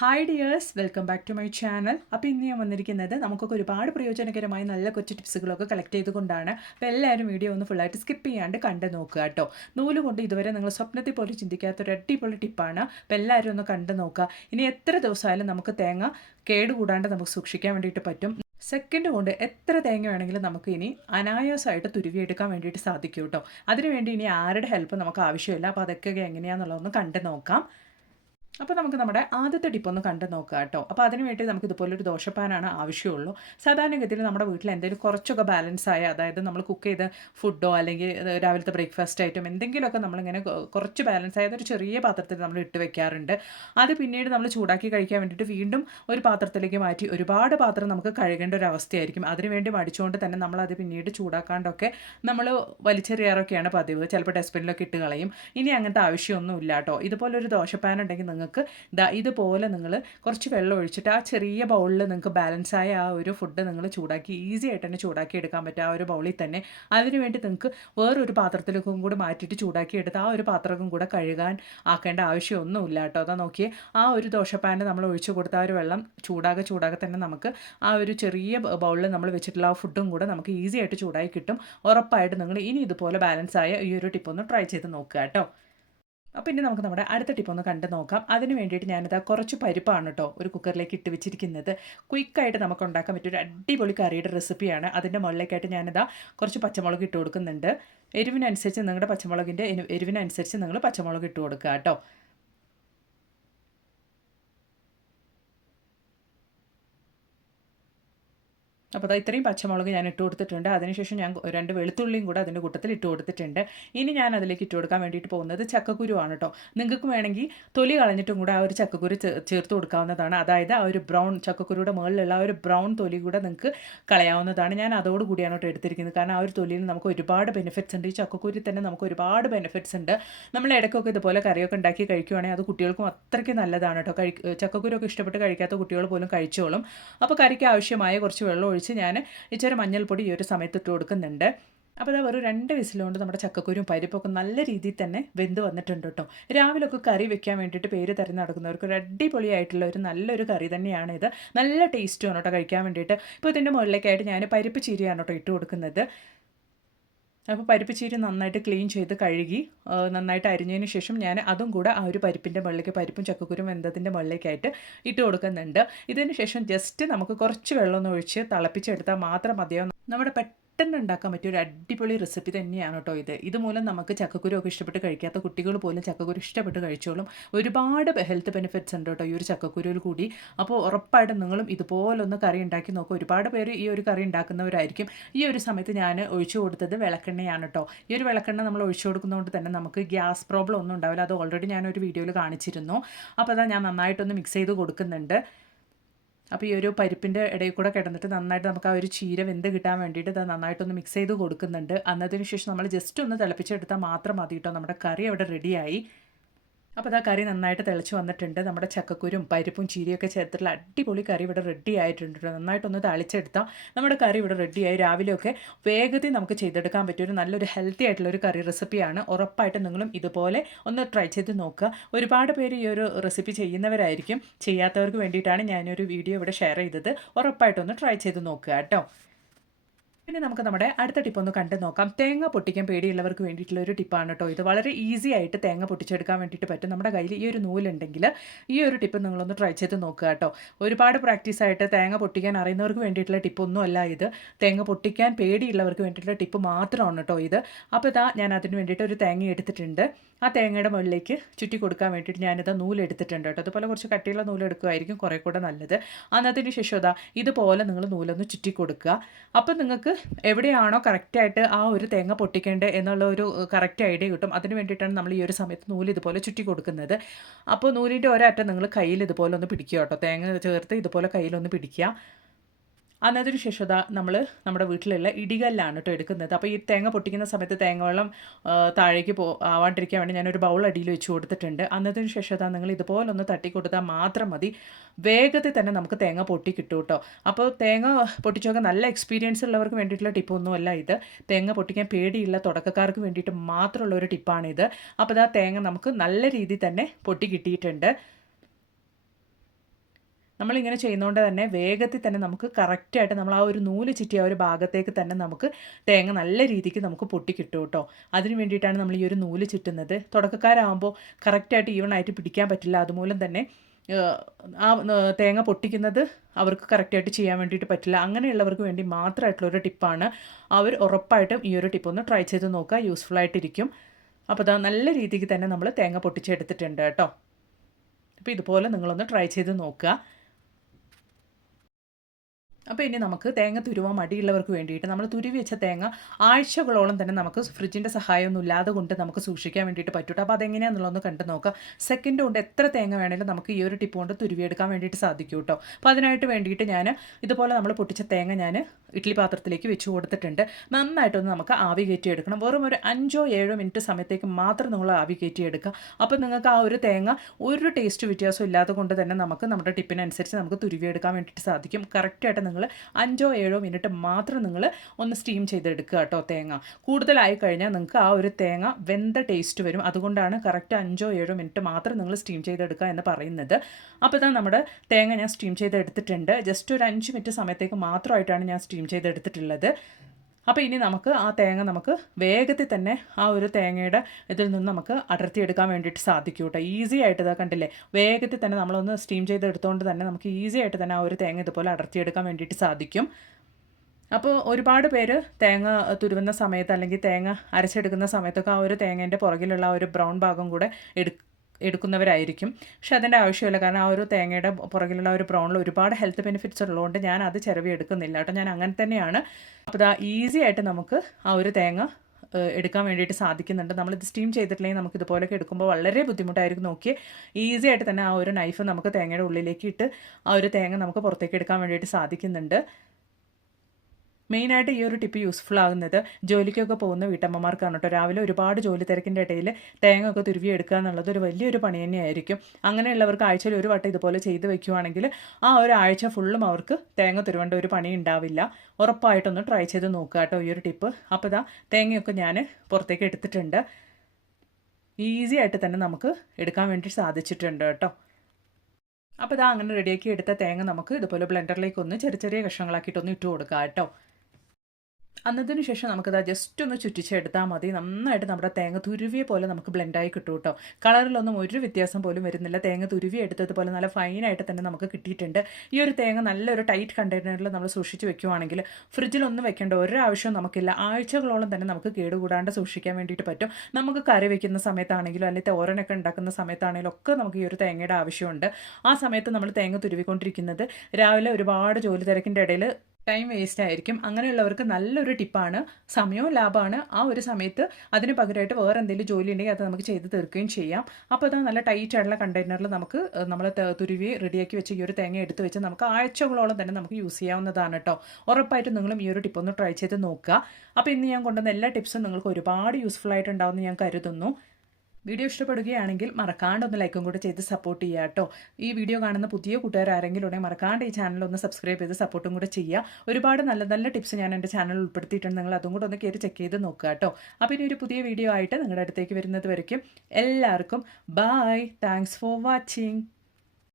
Hi dears welcome back to my channel അപ്പോൾ ഇന്ന് ഞാൻ വന്നിരിക്കുന്നത് നമുക്കൊക്കെ ഒരുപാട് പ്രയോജനകരമായി നല്ല കൊച്ചു ടിപ്സുകളൊക്കെ കളക്ട് ചെയ്തുകൊണ്ടാണ്. അപ്പോൾ എല്ലാവരും വീഡിയോ ഒന്ന് ഫുള്ളായിട്ട് സ്കിപ്പ് ചെയ്യാണ്ട് കണ്ട് നോക്കുക കേട്ടോ. നൂൽ കൊണ്ട് ഇതുവരെ നിങ്ങൾ സ്വപ്നത്തിൽ പോലും ചിന്തിക്കാത്ത ഒരു അടിപൊളി ടിപ്പാണ് അപ്പോൾ എല്ലാവരും ഒന്ന് കണ്ട് നോക്കുക. ഇനി എത്ര ദിവസമായാലും നമുക്ക് തേങ്ങ കേടുകൂടാണ്ട് നമുക്ക് സൂക്ഷിക്കാൻ വേണ്ടിയിട്ട് പറ്റും. സെക്കൻഡ് കൊണ്ട് എത്ര തേങ്ങ വേണമെങ്കിലും നമുക്ക് ഇനി അനായാസമായിട്ട് തുരുവിയെടുക്കാൻ വേണ്ടിയിട്ട് സാധിക്കും കേട്ടോ. അതിനുവേണ്ടി ഇനി ആരുടെ ഹെൽപ്പ് നമുക്ക് ആവശ്യമില്ല. അപ്പോൾ അതൊക്കെ എങ്ങനെയാണെന്നുള്ളതൊന്ന് കണ്ട് നോക്കാം. അപ്പോൾ നമുക്ക് നമ്മുടെ ആദ്യത്തെ ടിപ്പ് ഒന്ന് കണ്ടു നോക്കുക കേട്ടോ. അപ്പോൾ അതിന് വേണ്ടി നമുക്ക് ഇതുപോലൊരു ദോശപ്പാനാണ് ആവശ്യമുള്ളൂ. സാധാരണഗതിയിൽ നമ്മുടെ വീട്ടിൽ എന്തെങ്കിലും കുറച്ചൊക്കെ ബാലൻസ് ആയ അതായത് നമ്മൾ കുക്ക് ചെയ്ത ഫുഡോ അല്ലെങ്കിൽ രാവിലത്തെ ബ്രേക്ക്ഫാസ്റ്റ് ഐറ്റം എന്തെങ്കിലുമൊക്കെ നമ്മളിങ്ങനെ കുറച്ച് ബാലൻസ് ആയത് ഒരു ചെറിയ പാത്രത്തിൽ നമ്മൾ ഇട്ട് വെക്കാറുണ്ട്. അത് പിന്നീട് നമ്മൾ ചൂടാക്കി കഴിക്കാൻ വേണ്ടിയിട്ട് വീണ്ടും ഒരു പാത്രത്തിലേക്ക് മാറ്റി ഒരുപാട് പാത്രം നമുക്ക് കഴുകേണ്ട ഒരു അവസ്ഥയായിരിക്കും. അതിനുവേണ്ടി മടിച്ചുകൊണ്ട് തന്നെ നമ്മൾ അത് പിന്നീട് ചൂടാക്കാണ്ടൊക്കെ നമ്മൾ വലിച്ചെറിയാറൊക്കെയാണ് പതിവ്. ചിലപ്പോൾ ഡസ്റ്റ്ബിനിലൊക്കെ ഇട്ട് കളയും. ഇനി അങ്ങനത്തെ ആവശ്യമൊന്നുമില്ല കേട്ടോ. ഇതുപോലൊരു ദോശപ്പാൻ ഉണ്ടെങ്കിൽ നിങ്ങൾക്ക് ദാ ഇതുപോലെ നിങ്ങൾ കുറച്ച് വെള്ളം ഒഴിച്ചിട്ട് ആ ചെറിയ ബൗളിൽ നിങ്ങൾക്ക് ബാലൻസ് ആയ ആ ഒരു ഫുഡ് നിങ്ങൾ ചൂടാക്കി ഈസി ആയിട്ട് തന്നെ ചൂടാക്കി എടുക്കാൻ പറ്റും ആ ഒരു ബൗളിൽ തന്നെ. അതിനുവേണ്ടി നിങ്ങൾക്ക് വേറൊരു പാത്രത്തിലേക്കും കൂടി മാറ്റിയിട്ട് ചൂടാക്കി എടുത്ത് ആ ഒരു പാത്രവും കൂടെ കഴുകാൻ ആക്കേണ്ട ആവശ്യമൊന്നുമില്ല കേട്ടോ. അതാ നോക്കിയേ ആ ഒരു ദോശപ്പാനിൽ നമ്മൾ ഒഴിച്ചു കൊടുത്ത ആ ഒരു വെള്ളം ചൂടാകെ ചൂടാകെ തന്നെ നമുക്ക് ആ ഒരു ചെറിയ ബൗളിൽ നമ്മൾ വെച്ചിട്ടുള്ള ആ ഫുഡും കൂടെ നമുക്ക് ഈസി ആയിട്ട് ചൂടായി കിട്ടും. ഉറപ്പായിട്ട് നിങ്ങൾ ഇനി ഇതുപോലെ ബാലൻസ് ആയ ഈ ഒരു ടിപ്പ് ഒന്ന് ട്രൈ ചെയ്ത് നോക്കുക കേട്ടോ. അപ്പോൾ ഇനി നമുക്ക് നമ്മുടെ അടുത്ത ടിപ്പ് ഒന്ന് കണ്ടു നോക്കാം. അതിന് വേണ്ടിയിട്ട് ഞാനിതാ കുറച്ച് പരിപ്പാണ് കേട്ടോ ഒരു കുക്കറിലേക്ക് ഇട്ട് വെച്ചിരിക്കുന്നത്. ക്വിക്കായിട്ട് നമുക്ക് ഉണ്ടാക്കാൻ പറ്റിയ ഒരു അടിപൊളി കറിയുടെ റെസിപ്പിയാണ് അതിന്റെ മുകളിലേക്കായിട്ട് ഞാനിതാ കുറച്ച് പച്ചമുളക് ഇട്ട് കൊടുക്കുന്നുണ്ട്. എരിവിനനുസരിച്ച് നിങ്ങളുടെ പച്ചമുളകിന്റെ എരിവിനനുസരിച്ച് നിങ്ങൾ പച്ചമുളക് ഇട്ട് കൊടുക്കുക കേട്ടോ അപ്പോൾ അത് ഇത്രയും പച്ചമുളക് ഞാൻ ഇട്ട് കൊടുത്തിട്ടുണ്ട്. അതിനുശേഷം ഞാൻ രണ്ട് വെളുത്തുള്ളിയും കൂടെ അതിന്റെ കൂട്ടത്തിൽ ഇട്ട് കൊടുത്തിട്ടുണ്ട്. ഇനി ഞാൻ അതിലേക്ക് ഇട്ട് കൊടുക്കാൻ വേണ്ടിയിട്ട് പോകുന്നത് ചക്കക്കുരുവാണ് കേട്ടോ. നിങ്ങൾക്ക് വേണമെങ്കിൽ തൊലി കളഞ്ഞിട്ടും കൂടെ ആ ഒരു ചക്കക്കുരു ചേർത്ത് കൊടുക്കാവുന്നതാണ്. അതായത് ആ ഒരു ബ്രൗൺ ചക്കക്കുരുയുടെ മുകളിലുള്ള ആ ഒരു ബ്രൗൺ തൊലി കൂടെ നിങ്ങൾക്ക് കളയാവുന്നതാണ്. ഞാൻ അതോടുകൂടിയാണ് കേട്ടോ എടുത്തിരിക്കുന്നത്. കാരണം ആ ഒരു തൊലിയിൽ നമുക്ക് ഒരുപാട് ബെനിഫിറ്റ്സ് ഉണ്ട്. ഈ ചക്കക്കുരി തന്നെ നമുക്ക് ഒരുപാട് ബെനിഫിറ്റ്സ് ഉണ്ട്. നമ്മൾ ഇടയ്ക്കൊക്കെ ഇതുപോലെ കറിയൊക്കെ ഉണ്ടാക്കി കഴിക്കുവാണെങ്കിൽ അത് കുട്ടികൾക്കും അത്രയ്ക്ക് നല്ലതാണ് കേട്ടോ. കഴി ചക്കക്കുരൊക്കെ ഇഷ്ടപ്പെട്ട് കഴിക്കാത്ത കുട്ടികൾ പോലും കഴിച്ചോളും. അപ്പോൾ കറിക്ക് ആവശ്യമായ കുറച്ച് വെള്ളം ഒഴിച്ച് ഞാൻ ഇച്ചിരി മഞ്ഞൾപ്പൊടി ഈ ഒരു സമയത്ത് ഇട്ട് കൊടുക്കുന്നുണ്ട്. അപ്പോൾ അതാ വെറും രണ്ട് വിസിലുകൊണ്ട് നമ്മുടെ ചക്കക്കുരും പരിപ്പൊക്കെ നല്ല രീതിയിൽ തന്നെ വെന്ത് വന്നിട്ടുണ്ട് കേട്ടോ. രാവിലൊക്കെ കറി വെക്കാൻ വേണ്ടിയിട്ട് പേര് തിരഞ്ഞ് നടക്കുന്നവർക്ക് ഒരു അടിപൊളിയായിട്ടുള്ള ഒരു നല്ലൊരു കറി തന്നെയാണ് ഇത്. നല്ല ടേസ്റ്റുമാണ് കേട്ടോ കഴിക്കാൻ വേണ്ടിയിട്ട്. ഇപ്പോൾ ഇതിന്റെ മുകളിലേക്കായിട്ട് ഞാൻ പരിപ്പ് ചീരിയാണ് കേട്ടോ ഇട്ട് കൊടുക്കുന്നത്. അപ്പോൾ പരിപ്പ് ചീര നന്നായിട്ട് ക്ലീൻ ചെയ്ത് കഴുകി നന്നായിട്ട് അരിഞ്ഞതിന് ശേഷം ഞാൻ അതും കൂടെ ആ ഒരു പരിപ്പിന്റെ മുകളിലേക്ക് പരിപ്പും ചക്കക്കുരും വെന്തതിന്റെ മുകളിലേക്കായിട്ട് ഇട്ട് കൊടുക്കുന്നുണ്ട്. ഇതിന് ശേഷം ജസ്റ്റ് നമുക്ക് കുറച്ച് വെള്ളം ഒഴിച്ച് തിളപ്പിച്ചെടുത്താൽ മാത്രം മതിയാവും. നമ്മുടെ ഉണ്ടാക്കാൻ പറ്റിയ ഒരു അടിപൊളി റെസിപ്പി തന്നെയാണ് കേട്ടോ ഇത്. ഇതുമൂലം നമുക്ക് ചക്കക്കുരു ഒക്കെ ഇഷ്ടപ്പെട്ട് കഴിക്കാത്ത കുട്ടികൾ പോലും ചക്കക്കുരു ഇഷ്ടപ്പെട്ട് കഴിച്ചോളും. ഒരുപാട് ഹെൽത്ത് ബെനിഫിറ്റ്സ് ഉണ്ട് കേട്ടോ ഈ ഒരു ചക്കക്കുരുവിൽ കൂടി. അപ്പോൾ ഉറപ്പായിട്ടും നിങ്ങളും ഇതുപോലൊന്ന് കറി ഉണ്ടാക്കി നോക്കുക ഒരുപാട് പേര് ഈ ഒരു കറി ഉണ്ടാക്കുന്നവരായിരിക്കും. ഈ ഒരു സമയത്ത് ഞാൻ ഒഴിച്ചു കൊടുത്തത് വിളക്കെണ്ണയാണ് കേട്ടോ. ഈ ഒരു വിളക്കെണ്ണ നമ്മൾ ഒഴിച്ചു കൊടുക്കുന്നതുകൊണ്ട് തന്നെ നമുക്ക് ഗ്യാസ് പ്രോബ്ലം ഒന്നും ഉണ്ടാവില്ല. അത് ഓൾറെഡി ഞാനൊരു വീഡിയോയിൽ കാണിച്ചിരുന്നു. അപ്പോൾ അതാ ഞാൻ നന്നായിട്ടൊന്ന് മിക്സ് ചെയ്ത് കൊടുക്കുന്നുണ്ട്. അപ്പോൾ ഈ ഒരു പരിപ്പിന്റെ ഇടയിൽ കൂടെ കിടന്നിട്ട് നന്നായിട്ട് നമുക്ക് ആ ഒരു ചീര വെന്ത് കിട്ടാൻ വേണ്ടിയിട്ട് ഇത് നന്നായിട്ടൊന്ന് മിക്സ് ചെയ്ത് കൊടുക്കുന്നുണ്ട്. അന്നതിന് ശേഷം നമ്മൾ ജസ്റ്റ് ഒന്ന് തിളപ്പിച്ചെടുത്താൽ മാത്രം മതി കേട്ടോ. നമ്മുടെ കറി അവിടെ റെഡിയായി അപ്പോൾ അതാ കറി നന്നായിട്ട് തിളച്ച് വന്നിട്ടുണ്ട്. നമ്മുടെ ചക്കക്കുരും പരിപ്പും ചീരിയൊക്കെ ചേർത്തിട്ടുള്ള അടിപൊളി കറി ഇവിടെ റെഡി ആയിട്ടുണ്ട് നന്നായിട്ടൊന്ന് തളിച്ചെടുത്താൽ നമ്മുടെ കറി ഇവിടെ റെഡിയായി രാവിലെയൊക്കെ വേഗത്തിൽ നമുക്ക് ചെയ്തെടുക്കാൻ പറ്റിയ ഒരു നല്ലൊരു ഹെൽത്തി ആയിട്ടുള്ള ഒരു കറി റെസിപ്പിയാണ് ഉറപ്പായിട്ട് നിങ്ങളും ഇതുപോലെ ഒന്ന് ട്രൈ ചെയ്ത് നോക്കുക. ഒരുപാട് പേര് ഈ ഒരു റെസിപ്പി ചെയ്യുന്നവരായിരിക്കും. ചെയ്യാത്തവർക്ക് വേണ്ടിയിട്ടാണ് ഞാനൊരു വീഡിയോ ഇവിടെ ഷെയർ ചെയ്തത്. ഉറപ്പായിട്ടൊന്ന് ട്രൈ ചെയ്ത് നോക്കുക കേട്ടോ ഇനി നമുക്ക് നമ്മുടെ അടുത്ത ടിപ്പ് ഒന്ന് കണ്ടു നോക്കാം. തേങ്ങ പൊട്ടിക്കാൻ പേടിയുള്ളവർക്ക് വേണ്ടിയിട്ടുള്ള ഒരു ടിപ്പാണ് കേട്ടോ ഇത്. വളരെ ഈസി ആയിട്ട് തേങ്ങ പൊട്ടിച്ചെടുക്കാൻ വേണ്ടിയിട്ട് പറ്റും. നമ്മുടെ കയ്യിൽ ഈ ഒരു നൂലുണ്ടെങ്കിൽ ഈ ഒരു ടിപ്പ് നിങ്ങളൊന്ന് ട്രൈ ചെയ്ത് നോക്കുക കേട്ടോ ഒരുപാട് പ്രാക്ടീസ് ആയിട്ട് തേങ്ങ പൊട്ടിക്കാൻ അറിയുന്നവർക്ക് വേണ്ടിയിട്ടുള്ള ടിപ്പൊന്നും അല്ല ഇത്. തേങ്ങ പൊട്ടിക്കാൻ പേടിയുള്ളവർക്ക് വേണ്ടിയിട്ടുള്ള ടിപ്പ് മാത്രമാണ് കേട്ടോ ഇത്. അപ്പോൾ ഇതാ ഞാൻ അതിന് വേണ്ടിയിട്ട് ഒരു തേങ്ങ എടുത്തിട്ടുണ്ട്. ആ തേങ്ങയുടെ മുകളിലേക്ക് ചുറ്റി കൊടുക്കാൻ വേണ്ടിയിട്ട് ഞാനിത് നൂലെടുത്തിട്ടുണ്ട് കേട്ടോ അതുപോലെ കുറച്ച് കട്ടിയുള്ള നൂലെടുക്കുമായിരിക്കും കുറേ കൂടെ നല്ലത്. അന്നതിന് ശേഷം ഇതാ ഇതുപോലെ നിങ്ങൾ നൂലൊന്ന് ചുറ്റി കൊടുക്കുക. അപ്പം നിങ്ങൾക്ക് എവിടെയാണോ കറക്റ്റായിട്ട് ആ ഒരു തേങ്ങ പൊട്ടിക്കേണ്ടത് എന്നുള്ള ഒരു കറക്റ്റ് ഐഡിയ കിട്ടും. അതിന് വേണ്ടിയിട്ടാണ് നമ്മൾ ഈ ഒരു സമയത്ത് നൂൽ ഇതുപോലെ ചുറ്റി കൊടുക്കുന്നത്. അപ്പോൾ നൂലിന്റെ ഒരറ്റം നിങ്ങൾ കയ്യിൽ ഇതുപോലെ ഒന്ന് പിടിക്കുക കേട്ടോ. തേങ്ങ ചേർത്ത് ഇതുപോലെ കയ്യിലൊന്ന് പിടിക്കുക. അന്നതിന് ശേഷം അതാ നമ്മൾ നമ്മുടെ വീട്ടിലുള്ള ഇടികല്ലാണ് കേട്ടോ എടുക്കുന്നത്. അപ്പോൾ ഈ തേങ്ങ പൊട്ടിക്കുന്ന സമയത്ത് തേങ്ങ വെള്ളം താഴേക്ക് പോ ആവാണ്ടിരിക്കാൻ വേണ്ടി ഞാനൊരു ബൗൾ അടിയിൽ വെച്ച് കൊടുത്തിട്ടുണ്ട്. അന്നതിന് ശേഷം അതാ നിങ്ങൾ ഇതുപോലെ ഒന്ന് തട്ടി കൊടുത്താൽ മാത്രം മതി. വേഗത്തിൽ തന്നെ നമുക്ക് തേങ്ങ പൊട്ടി കിട്ടും കേട്ടോ അപ്പോൾ തേങ്ങ പൊട്ടിച്ചൊക്കെ നല്ല എക്സ്പീരിയൻസ് ഉള്ളവർക്ക് വേണ്ടിയിട്ടുള്ള ടിപ്പൊന്നുമല്ല ഇത്. തേങ്ങ പൊട്ടിക്കാൻ പേടിയുള്ള തുടക്കക്കാർക്ക് വേണ്ടിയിട്ട് മാത്രമുള്ള ഒരു ടിപ്പാണിത് അപ്പോൾ ഇതാ തേങ്ങ നമുക്ക് നല്ല രീതിയിൽ തന്നെ പൊട്ടി കിട്ടിയിട്ടുണ്ട്. നമ്മളിങ്ങനെ ചെയ്യുന്നതുകൊണ്ട് തന്നെ വേഗത്തിൽ തന്നെ നമുക്ക് കറക്റ്റായിട്ട് നമ്മൾ ആ ഒരു നൂൽ ചുറ്റിയ ആ ഒരു ഭാഗത്തേക്ക് തന്നെ നമുക്ക് തേങ്ങ നല്ല രീതിക്ക് നമുക്ക് പൊട്ടിക്കിട്ടും കേട്ടോ അതിന് വേണ്ടിയിട്ടാണ് നമ്മൾ ഈ ഒരു നൂൽ ചുറ്റുന്നത്. തുടക്കക്കാരാകുമ്പോൾ കറക്റ്റായിട്ട് ഈവൺ ആയിട്ട് പിടിക്കാൻ പറ്റില്ല. അതുമൂലം തന്നെ ആ തേങ്ങ പൊട്ടിക്കുന്നത് അവർക്ക് കറക്റ്റായിട്ട് ചെയ്യാൻ വേണ്ടിയിട്ട് പറ്റില്ല. അങ്ങനെയുള്ളവർക്ക് വേണ്ടി മാത്രമായിട്ടുള്ളൊരു ടിപ്പാണ് അവർ ഉറപ്പായിട്ടും ഈ ഒരു ടിപ്പ് ഒന്ന് ട്രൈ ചെയ്ത് നോക്കുക. യൂസ്ഫുൾ ആയിട്ടിരിക്കും. അപ്പോൾ അത് നല്ല രീതിക്ക് തന്നെ നമ്മൾ തേങ്ങ പൊട്ടിച്ചെടുത്തിട്ടുണ്ട് കേട്ടോ. അപ്പോൾ ഇതുപോലെ നിങ്ങളൊന്ന് ട്രൈ ചെയ്ത് നോക്കുക. അപ്പോൾ ഇനി നമുക്ക് തേങ്ങ തുരുവാൻ മടിയുള്ളവർക്ക് വേണ്ടിയിട്ട് നമ്മൾ തുരുവി വെച്ച തേങ്ങ ആഴ്ചകളോളം തന്നെ നമുക്ക് ഫ്രിഡ്ജിന്റെ സഹായമൊന്നും ഇല്ലാതെ കൊണ്ട് നമുക്ക് സൂക്ഷിക്കാൻ വേണ്ടിയിട്ട് പറ്റൂട്ടോ. അപ്പോൾ അതെങ്ങനെയാണെന്നുള്ളതൊന്ന് കണ്ടു നോക്കാം സെക്കൻഡ് കൊണ്ട് എത്ര തേങ്ങ വേണമെങ്കിലും നമുക്ക് ഈ ഒരു ടിപ്പ് കൊണ്ട് തുരുവിയെടുക്കാൻ വേണ്ടിയിട്ട് സാധിക്കും കേട്ടോ അപ്പോൾ അതിനായിട്ട് വേണ്ടിയിട്ട് ഞാൻ ഇതുപോലെ നമ്മൾ പൊട്ടിച്ച തേങ്ങ ഞാൻ ഇഡ്ഡലി പാത്രത്തിലേക്ക് വെച്ച് കൊടുത്തിട്ടുണ്ട്. നന്നായിട്ടൊന്ന് നമുക്ക് ആവി കയറ്റി എടുക്കണം വെറും ഒരു അഞ്ചോ ഏഴോ മിനിറ്റ് സമയത്തേക്ക് മാത്രം നിങ്ങൾ ആവി കയറ്റി എടുക്കുക അപ്പോൾ നിങ്ങൾക്ക് ആ ഒരു തേങ്ങ ഒരു ടേസ്റ്റ് വ്യത്യാസം ഇല്ലാതെ കൊണ്ട് തന്നെ നമുക്ക് നമ്മുടെ ടിപ്പിനനുസരിച്ച് നമുക്ക് തുരുവിയെടുക്കാൻ വേണ്ടിയിട്ട് സാധിക്കും. കറക്റ്റായിട്ട് നിങ്ങൾ അഞ്ചോ ഏഴോ മിനിറ്റ് മാത്രം നിങ്ങൾ ഒന്ന് സ്റ്റീം ചെയ്തെടുക്കുക കേട്ടോ തേങ്ങ. കൂടുതലായി കഴിഞ്ഞാൽ നിങ്ങൾക്ക് ആ ഒരു തേങ്ങ വെന്ത ടേസ്റ്റ് വരും. അതുകൊണ്ടാണ് കറക്റ്റ് അഞ്ചോ ഏഴോ മിനിറ്റ് മാത്രം നിങ്ങൾ സ്റ്റീം ചെയ്തെടുക്കുക എന്ന് പറയുന്നത്. അപ്പോൾ തന്നെ നമ്മുടെ തേങ്ങ ഞാൻ സ്റ്റീം ചെയ്തെടുത്തിട്ടുണ്ട്. ജസ്റ്റ് ഒരു അഞ്ച് മിനിറ്റ് സമയത്തേക്ക് മാത്രമായിട്ടാണ് ഞാൻ സ്റ്റീം ചെയ്തെടുത്തിട്ടുള്ളത്. അപ്പോൾ ഇനി നമുക്ക് ആ തേങ്ങ നമുക്ക് വേഗത്തിൽ തന്നെ ആ ഒരു തേങ്ങയുടെ ഇതിൽ നിന്ന് നമുക്ക് അടർത്തിയെടുക്കാൻ വേണ്ടിയിട്ട് സാധിക്കും കേട്ടോ. ഈസി ആയിട്ട് ഇതാ കണ്ടില്ലേ? വേഗത്തിൽ തന്നെ നമ്മളൊന്ന് സ്റ്റീം ചെയ്തെടുത്തുകൊണ്ട് തന്നെ നമുക്ക് ഈസി ആയിട്ട് തന്നെ ആ ഒരു തേങ്ങ ഇതുപോലെ അടർത്തിയെടുക്കാൻ വേണ്ടിയിട്ട് സാധിക്കും. അപ്പോൾ ഒരുപാട് പേര് തേങ്ങ തുരുവുന്ന സമയത്ത് അല്ലെങ്കിൽ തേങ്ങ അരച്ചെടുക്കുന്ന സമയത്തൊക്കെ ആ ഒരു തേങ്ങേന്റെ പുറകിലുള്ള ആ ഒരു ബ്രൗൺ ഭാഗം കൂടെ എടുക്കും എടുക്കുന്നവരായിരിക്കും. പക്ഷെ അതിന്റെ ആവശ്യമില്ല. കാരണം ആ ഒരു തേങ്ങയുടെ പുറകിലുള്ള ഒരു ബ്രൗണിൽ ഒരുപാട് ഹെൽത്ത് ബെനിഫിറ്റ്സ് ഉള്ളതുകൊണ്ട് ഞാൻ അത് ചിലവ് എടുക്കുന്നില്ല. കേട്ടോ ഞാൻ അങ്ങനെ തന്നെയാണ്. അപ്പോൾ ഇതാ ഈസി ആയിട്ട് നമുക്ക് ആ ഒരു തേങ്ങ എടുക്കാൻ വേണ്ടിയിട്ട് സാധിക്കുന്നുണ്ട്. നമ്മൾ ഇത് സ്റ്റീം ചെയ്തിട്ടില്ലെങ്കിൽ നമുക്ക് ഇതുപോലെയൊക്കെ എടുക്കുമ്പോൾ വളരെ ബുദ്ധിമുട്ടായിരിക്കും നോക്കി ഈസി ആയിട്ട് തന്നെ ആ ഒരു നൈഫ് നമുക്ക് തേങ്ങയുടെ ഉള്ളിലേക്ക് ഇട്ട് ആ ഒരു തേങ്ങ നമുക്ക് പുറത്തേക്ക് എടുക്കാൻ വേണ്ടിയിട്ട് സാധിക്കുന്നുണ്ട്. മെയിനായിട്ട് ഈ ഒരു ടിപ്പ് യൂസ്ഫുൾ ആകുന്നത് ജോലിക്കൊക്കെ പോകുന്ന വീട്ടമ്മമാർക്കാണ് കേട്ടോ. രാവിലെ ഒരുപാട് ജോലി തിരക്കിന്റെ ഇടയിൽ തേങ്ങ ഒക്കെ തുരുവി എടുക്കുക എന്നുള്ളത് ഒരു വലിയൊരു പണി തന്നെയായിരിക്കും. അങ്ങനെയുള്ളവർക്ക് ആഴ്ചയിൽ ഒരു വട്ടം ഇതുപോലെ ചെയ്ത് വെക്കുവാണെങ്കിൽ ആ ഒരു ആഴ്ച ഫുള്ളും അവർക്ക് തേങ്ങ തുരുവേണ്ട ഒരു പണി ഉണ്ടാവില്ല. ഉറപ്പായിട്ടൊന്ന് ട്രൈ ചെയ്ത് നോക്കുക കേട്ടോ ഈ ഒരു ടിപ്പ്. അപ്പോൾ ഇതാ തേങ്ങയൊക്കെ ഞാൻ പുറത്തേക്ക് എടുത്തിട്ടുണ്ട്. ഈസി ആയിട്ട് തന്നെ നമുക്ക് എടുക്കാൻ വേണ്ടി സാധിച്ചിട്ടുണ്ട് കേട്ടോ. അപ്പോൾ ഇതാ അങ്ങനെ റെഡിയാക്കി എടുത്ത തേങ്ങ നമുക്ക് ഇതുപോലെ ബ്ലെൻഡറിലേക്ക് ഒന്ന് ചെറിയ ചെറിയ കഷ്ണങ്ങളാക്കിയിട്ടൊന്ന് ഇട്ട് കൊടുക്കാം കേട്ടോ. അന്നതിന് ശേഷം നമുക്കത് ജസ്റ്റ് ഒന്ന് ചുറ്റിച്ചെടുത്താൽ മതി. നന്നായിട്ട് നമ്മുടെ തേങ്ങ തുരുവിയെ പോലെ നമുക്ക് ബ്ലെൻഡായി കിട്ടും കേട്ടോ കളറിലൊന്നും ഒരു വ്യത്യാസം പോലും വരുന്നില്ല. തേങ്ങ തുരുവി എടുത്തതുപോലെ നല്ല ഫൈനായിട്ട് തന്നെ നമുക്ക് കിട്ടിയിട്ടുണ്ട്. ഈ ഒരു തേങ്ങ നല്ലൊരു ടൈറ്റ് കണ്ടെയ്നറിൽ നമ്മൾ സൂക്ഷിച്ച് വെക്കുവാണെങ്കിൽ ഫ്രിഡ്ജിലൊന്നും വെക്കേണ്ട ഒരാവശ്യവും നമുക്കില്ല. ആഴ്ചകളോളം തന്നെ നമുക്ക് കേടുകൂടാണ്ട് സൂക്ഷിക്കാൻ വേണ്ടിയിട്ട് പറ്റും. നമുക്ക് കറി വെക്കുന്ന സമയത്താണെങ്കിലും അല്ലെങ്കിൽ തോരനൊക്കെ ഉണ്ടാക്കുന്ന സമയത്താണെങ്കിലും ഒക്കെ നമുക്ക് ഈ ഒരു തേങ്ങയുടെ ആവശ്യമുണ്ട്. ആ സമയത്ത് നമ്മൾ തേങ്ങ തുരുവിക്കൊണ്ടിരിക്കുന്നത് രാവിലെ ഒരുപാട് ജോലി തിരക്കിന്റെ ഇടയിൽ ടൈം വേസ്റ്റ് ആയിരിക്കും. അങ്ങനെയുള്ളവർക്ക് നല്ലൊരു ടിപ്പാണ് സമയവും ലാഭമാണ്. ആ ഒരു സമയത്ത് അതിന് പകരമായിട്ട് വേറെ എന്തെങ്കിലും ജോലി ഉണ്ടെങ്കിൽ അത് നമുക്ക് ചെയ്ത് തീർക്കുകയും ചെയ്യാം. അപ്പോൾ അത് നല്ല ടൈറ്റ് ആയിട്ടുള്ള കണ്ടെയ്നറിൽ നമുക്ക് നമ്മൾ തുരുവി റെഡിയാക്കി വെച്ച് ഈ ഒരു തേങ്ങ എടുത്ത് വെച്ച് നമുക്ക് ആഴ്ചകളോളം തന്നെ നമുക്ക് യൂസ് ചെയ്യാവുന്നതാണ് കേട്ടോ ഉറപ്പായിട്ടും നിങ്ങളും ഈ ഒരു ടിപ്പൊന്ന് ട്രൈ ചെയ്ത് നോക്കുക. അപ്പോൾ ഇന്ന് ഞാൻ കൊണ്ടുവന്ന എല്ലാ ടിപ്സും നിങ്ങൾക്ക് ഒരുപാട് യൂസ്ഫുൾ ആയിട്ടുണ്ടാവുമെന്ന് ഞാൻ കരുതുന്നു. വീഡിയോ ഇഷ്ടപ്പെടുകയാണെങ്കിൽ മറക്കാണ്ട് ഒന്ന് ലൈക്കും കൂടെ ചെയ്ത് സപ്പോർട്ട് ചെയ്യുക കേട്ടോ. ഈ വീഡിയോ കാണുന്ന പുതിയ കൂട്ടുകാർ ആരെങ്കിലും ഉണ്ടെങ്കിൽ മറക്കാണ്ട് ഈ ചാനൽ ഒന്ന് സബ്സ്ക്രൈബ് ചെയ്ത് സപ്പോർട്ടും കൂടെ ചെയ്യുക. ഒരുപാട് നല്ല നല്ല ടിപ്സ് ഞാൻ എന്റെ ചാനലിൽ ഉൾപ്പെടുത്തിയിട്ടുണ്ട്. നിങ്ങൾ അതും കൂടെ ഒന്ന് കയറി ചെക്ക് ചെയ്ത് നോക്കുക കേട്ടോ. അപ്പോൾ ഇനി ഒരു പുതിയ വീഡിയോ ആയിട്ട് നിങ്ങളുടെ അടുത്തേക്ക് വരുന്നത് വരയ്ക്കും. എല്ലാവർക്കും ബായ് താങ്ക്സ് ഫോർ വാച്ചിങ്